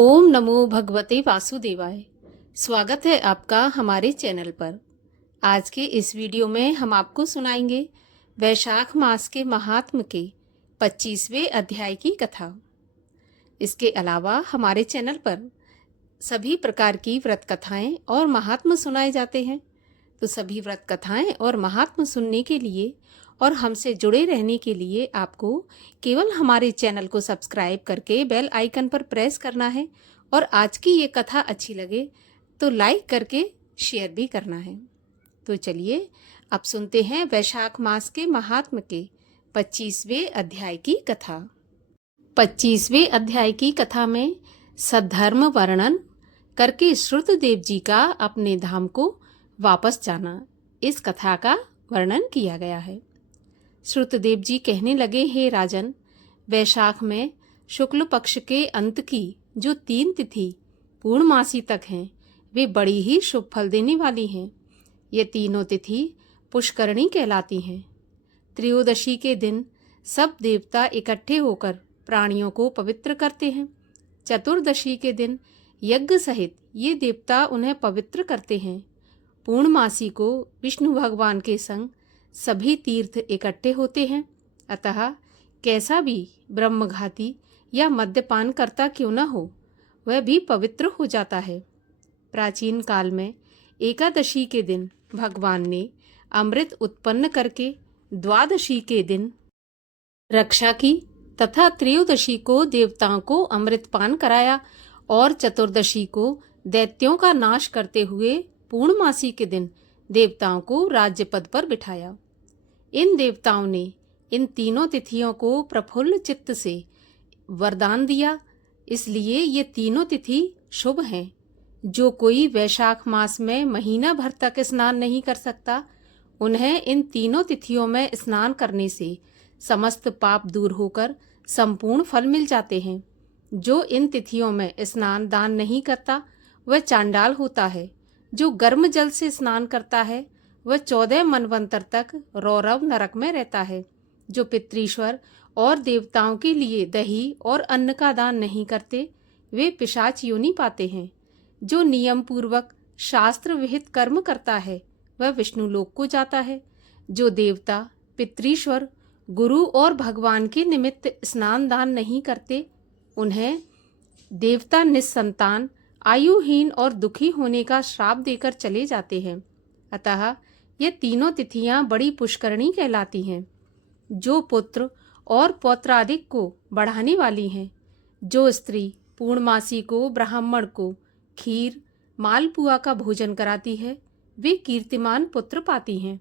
ओम नमो भगवते वासुदेवाय। स्वागत है आपका हमारे चैनल पर। आज के इस वीडियो में हम आपको सुनाएंगे वैशाख मास के महात्म के 25वें अध्याय की कथा। इसके अलावा हमारे चैनल पर सभी प्रकार की व्रत कथाएं और महात्म सुनाए जाते हैं। तो सभी व्रत कथाएं और महात्म सुनने के लिए और हमसे जुड़े रहने के लिए आपको केवल हमारे चैनल को सब्सक्राइब करके बेल आइकन पर प्रेस करना है और आज की ये कथा अच्छी लगे तो लाइक करके शेयर भी करना है। तो चलिए अब सुनते हैं वैशाख मास के महात्म के 25वें अध्याय की कथा। 25वें अध्याय की कथा में सद्धर्म वर्णन करके श्रुतदेव जी का अपने धाम को वापस जाना, इस कथा का वर्णन किया गया है। श्रुतदेव जी कहने लगे, हे राजन, वैशाख में शुक्ल पक्ष के अंत की जो 3 तिथि पूर्णमासी तक हैं, वे बड़ी ही शुभ फल देने वाली हैं। ये तीनों तिथि पुष्करणी कहलाती हैं। त्रयोदशी के दिन सब देवता इकट्ठे होकर प्राणियों को पवित्र करते हैं। चतुर्दशी के दिन यज्ञ सहित ये देवता उन्हें पवित्र करते हैं। पूर्णमासी को विष्णु भगवान के संग सभी तीर्थ इकट्ठे होते हैं। अतः कैसा भी ब्रह्मघाती या मद्यपान करता क्यों न हो, वह भी पवित्र हो जाता है। प्राचीन काल में एकादशी के दिन भगवान ने अमृत उत्पन्न करके द्वादशी के दिन रक्षा की तथा त्रयोदशी को देवताओं को अमृतपान कराया और चतुर्दशी को दैत्यों का नाश करते हुए पूर्णमासी के दिन देवताओं को राज्य पद पर बिठाया। इन देवताओं ने इन तीनों तिथियों को प्रफुल्ल चित्त से वरदान दिया, इसलिए ये तीनों तिथि शुभ हैं। जो कोई वैशाख मास में महीना भर तक स्नान नहीं कर सकता, उन्हें इन तीनों तिथियों में स्नान करने से समस्त पाप दूर होकर संपूर्ण फल मिल जाते हैं। जो इन तिथियों में स्नान दान नहीं करता, वह चांडाल होता है। जो गर्म जल से स्नान करता है, वह 14 मनवंतर तक रौरव नरक में रहता है। जो पितृश्वर और देवताओं के लिए दही और अन्न का दान नहीं करते, वे पिशाच योनि पाते हैं। जो नियम पूर्वक शास्त्र विहित कर्म करता है, वह विष्णु लोक को जाता है। जो देवता, पितृश्वर, गुरु और भगवान के निमित्त स्नान दान नहीं करते, उन्हें देवता निस्संतान, आयुहीन और दुखी होने का श्राप देकर चले जाते हैं। अतः ये तीनों तिथियां बड़ी पुष्करणी कहलाती हैं, जो पुत्र और पौत्रादिक को बढ़ाने वाली हैं। जो स्त्री पूर्णमासी को ब्राह्मण को खीर मालपुआ का भोजन कराती है, वे कीर्तिमान पुत्र पाती हैं।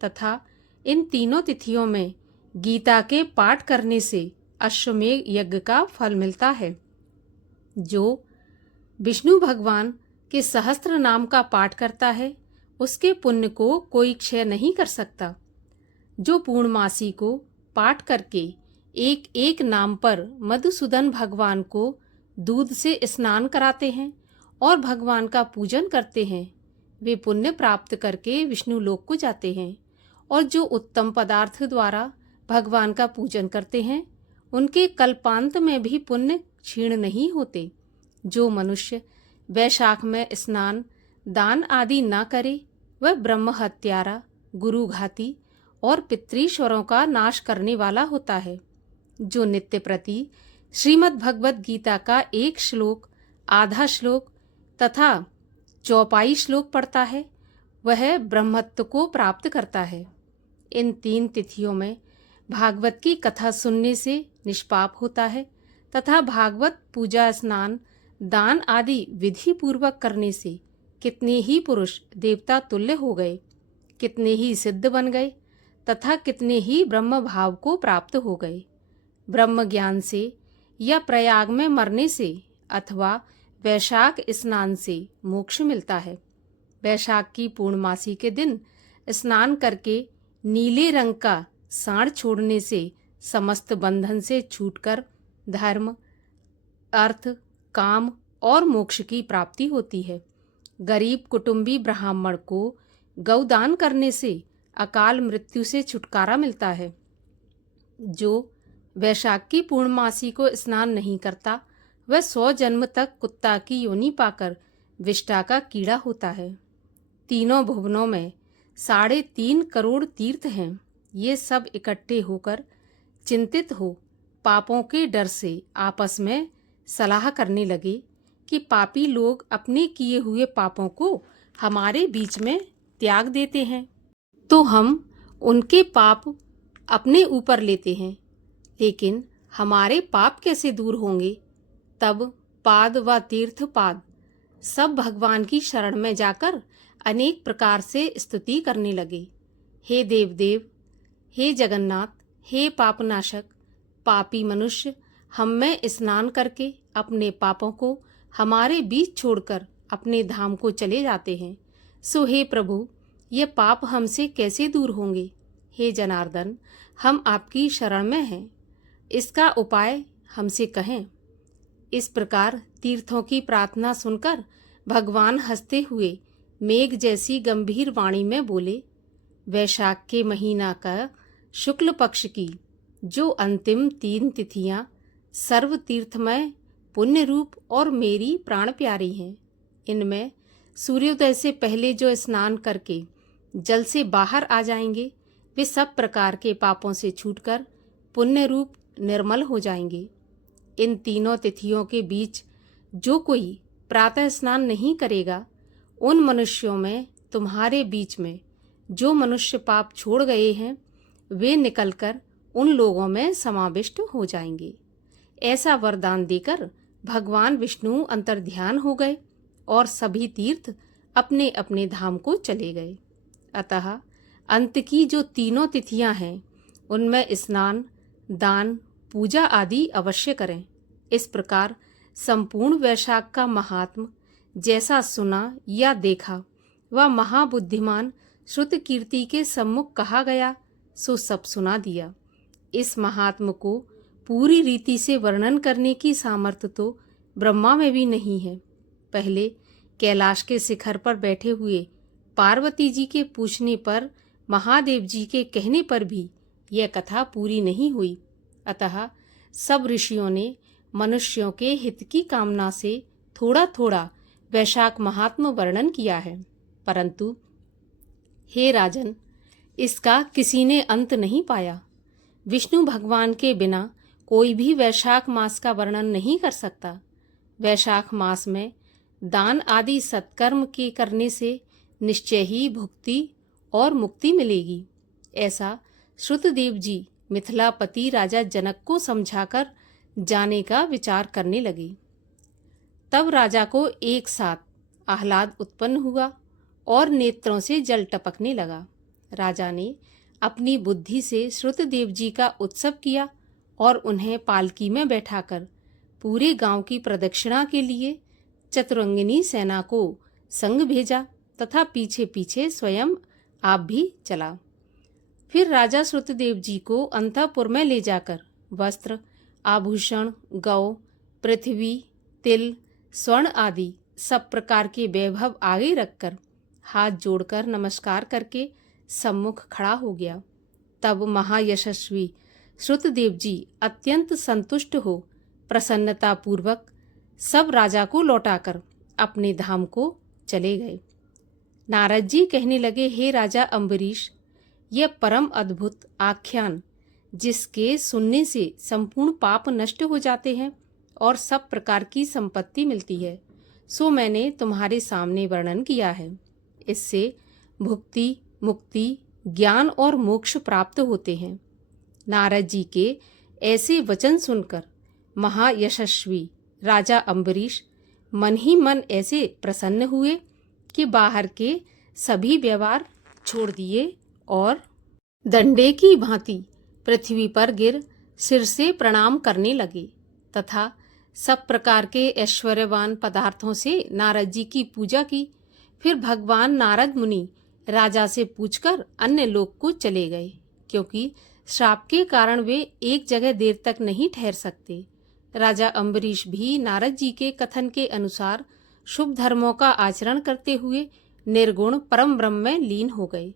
तथा इन तीनों तिथियों में गीता के पाठ करने से अश्वमेध यज्ञ का फल मिलता है। जो विष्णु भगवान के सहस्त्र नाम का पाठ करता है, उसके पुण्य को कोई क्षय नहीं कर सकता। जो पूर्णमासी को पाठ करके एक एक नाम पर मधुसूदन भगवान को दूध से स्नान कराते हैं और भगवान का पूजन करते हैं, वे पुण्य प्राप्त करके विष्णु लोक को जाते हैं। और जो उत्तम पदार्थ द्वारा भगवान का पूजन करते हैं, उनके कल्पांत में भी पुण्य क्षीण नहीं होते। जो मनुष्य वैशाख में स्नान दान आदि न करे, वह ब्रह्म हत्यारा, गुरुघाती और पितृश्वरों का नाश करने वाला होता है। जो नित्य प्रति श्रीमद् भगवत गीता का एक श्लोक, आधा श्लोक तथा चौपाई श्लोक पढ़ता है, वह ब्रह्मत्व को प्राप्त करता है। इन 3 तिथियों में भागवत की कथा सुनने से निष्पाप होता है तथा भागवत पूजा स्नान दान आदि विधि पूर्वक करने से कितने ही पुरुष देवता तुल्य हो गए, कितने ही सिद्ध बन गए तथा कितने ही ब्रह्म भाव को प्राप्त हो गए। ब्रह्म ज्ञान से या प्रयाग में मरने से अथवा वैशाख स्नान से मोक्ष मिलता है। वैशाख की पूर्णमासी के दिन स्नान करके नीले रंग का साड़ छोड़ने से समस्त बंधन से छूटकर धर्म, अर्थ, काम और मोक्ष की प्राप्ति होती है। गरीब कुटुंबी ब्राह्मण को गौदान करने से अकाल मृत्यु से छुटकारा मिलता है। जो वैशाख की पूर्णमासी को स्नान नहीं करता, वह 100 जन्म तक कुत्ता की योनि पाकर विष्ठा का कीड़ा होता है। तीनों भुवनों में 3.5 करोड़ तीर्थ हैं। ये सब इकट्ठे होकर चिंतित हो पापों के डर से आपस में सलाह करने लगे कि पापी लोग अपने किए हुए पापों को हमारे बीच में त्याग देते हैं, तो हम उनके पाप अपने ऊपर लेते हैं, लेकिन हमारे पाप कैसे दूर होंगे। तब पाद व तीर्थ पाद सब भगवान की शरण में जाकर अनेक प्रकार से स्तुति करने लगे। हे देवदेव, हे जगन्नाथ, हे पापनाशक, पापी मनुष्य हम में स्नान करके अपने पापों को हमारे बीच छोड़कर अपने धाम को चले जाते हैं। सो हे प्रभु, ये पाप हमसे कैसे दूर होंगे। हे जनार्दन, हम आपकी शरण में हैं, इसका उपाय हमसे कहें। इस प्रकार तीर्थों की प्रार्थना सुनकर भगवान हंसते हुए मेघ जैसी गंभीर वाणी में बोले, वैशाख के महीना का शुक्ल पक्ष की जो अंतिम 3 तिथियां सर्व तीर्थमय पुण्य रूप और मेरी प्राण प्यारी हैं, इनमें सूर्योदय से पहले जो स्नान करके जल से बाहर आ जाएंगे, वे सब प्रकार के पापों से छूटकर पुण्य रूप निर्मल हो जाएंगे। इन तीनों तिथियों के बीच जो कोई प्रातः स्नान नहीं करेगा, उन मनुष्यों में तुम्हारे बीच में जो मनुष्य पाप छोड़ गए हैं, वे निकलकर उन लोगों में समाविष्ट हो जाएंगे। ऐसा वरदान देकर भगवान विष्णु अंतर्ध्यान हो गए और सभी तीर्थ अपने अपने धाम को चले गए। अतः अंत की जो तीनों तिथियां हैं, उनमें स्नान, दान, पूजा आदि अवश्य करें। इस प्रकार संपूर्ण वैशाख का महात्म जैसा सुना या देखा वह महाबुद्धिमान श्रुत कीर्ति के सम्मुख कहा गया, सो सब सुना दिया। इस महात्म को पूरी रीति से वर्णन करने की सामर्थ्य तो ब्रह्मा में भी नहीं है। पहले कैलाश के शिखर पर बैठे हुए पार्वती जी के पूछने पर, महादेव जी के कहने पर भी यह कथा पूरी नहीं हुई। अतः सब ऋषियों ने मनुष्यों के हित की कामना से थोड़ा थोड़ा वैशाख महात्म वर्णन किया है, परंतु हे राजन, इसका किसी ने अंत नहीं पाया। विष्णु भगवान के बिना कोई भी वैशाख मास का वर्णन नहीं कर सकता। वैशाख मास में दान आदि सत्कर्म के करने से निश्चय ही भुक्ति और मुक्ति मिलेगी। ऐसा श्रुतदेव जी मिथिलापति राजा जनक को समझाकर जाने का विचार करने लगे। तब राजा को एक साथ आह्लाद उत्पन्न हुआ और नेत्रों से जल टपकने लगा। राजा ने अपनी बुद्धि से श्रुतदेव जी का उत्सव किया और उन्हें पालकी में बैठाकर पूरे गांव की प्रदक्षिणा के लिए चतुरंगिनी सेना को संग भेजा तथा पीछे पीछे स्वयं आप भी चला। फिर राजा श्रुतदेव जी को अंतःपुर में ले जाकर वस्त्र, आभूषण, गौ, पृथ्वी, तिल, स्वर्ण आदि सब प्रकार के वैभव आगे रखकर हाथ जोड़कर नमस्कार करके सम्मुख खड़ा हो गया। तब महायशस्वी श्रुतदेव जी अत्यंत संतुष्ट हो प्रसन्नता पूर्वक सब राजा को लौटाकर अपने धाम को चले गए। नारद जी कहने लगे, हे राजा अम्बरीश, यह परम अद्भुत आख्यान जिसके सुनने से संपूर्ण पाप नष्ट हो जाते हैं और सब प्रकार की संपत्ति मिलती है, सो मैंने तुम्हारे सामने वर्णन किया है। इससे भुक्ति, मुक्ति, ज्ञान और मोक्ष प्राप्त होते हैं। नारद जी के ऐसे वचन सुनकर महायशस्वी राजा अम्बरीश मन ही मन ऐसे प्रसन्न हुए कि बाहर के सभी व्यवहार छोड़ दिए और दंडे की भांति पृथ्वी पर गिर सिर से प्रणाम करने लगे तथा सब प्रकार के ऐश्वर्यवान पदार्थों से नारद जी की पूजा की। फिर भगवान नारद मुनि राजा से पूछकर अन्य लोक को चले गए, क्योंकि श्राप के कारण वे एक जगह देर तक नहीं ठहर सकते। राजा अम्बरीश भी नारद जी के कथन के अनुसार शुभ धर्मों का आचरण करते हुए निर्गुण परम ब्रह्म में लीन हो गए।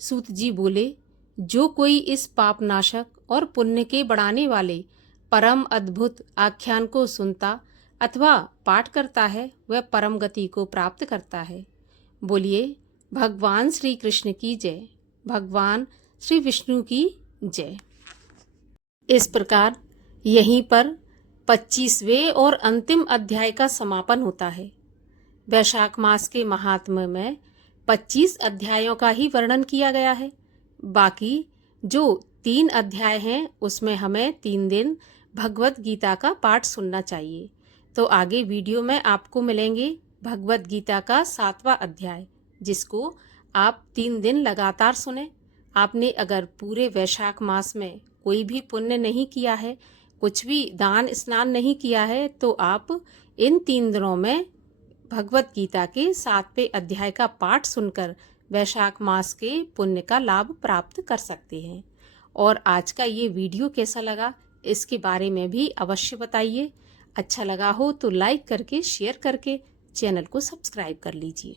सूत जी बोले, जो कोई इस पापनाशक और पुण्य के बढ़ाने वाले परम अद्भुत आख्यान को सुनता अथवा पाठ करता है वह परम गति को प्राप्त करता है। बोलिए भगवान श्री कृष्ण की जय, भगवान श्री विष्णु की जय। इस प्रकार यहीं पर 25वें और अंतिम अध्याय का समापन होता है। वैशाख मास के महात्म्य में 25 अध्यायों का ही वर्णन किया गया है। बाकी जो 3 अध्याय हैं उसमें हमें 3 दिन भगवत गीता का पाठ सुनना चाहिए। तो आगे वीडियो में आपको मिलेंगे भगवत गीता का 7वां अध्याय, जिसको आप 3 दिन लगातार सुने। आपने अगर पूरे वैशाख मास में कोई भी पुण्य नहीं किया है, कुछ भी दान स्नान नहीं किया है, तो आप इन 3 दिनों में भगवत गीता के 7वें अध्याय का पाठ सुनकर वैशाख मास के पुण्य का लाभ प्राप्त कर सकते हैं। और आज का ये वीडियो कैसा लगा इसके बारे में भी अवश्य बताइए। अच्छा लगा हो तो लाइक करके शेयर करके चैनल को सब्सक्राइब कर लीजिए।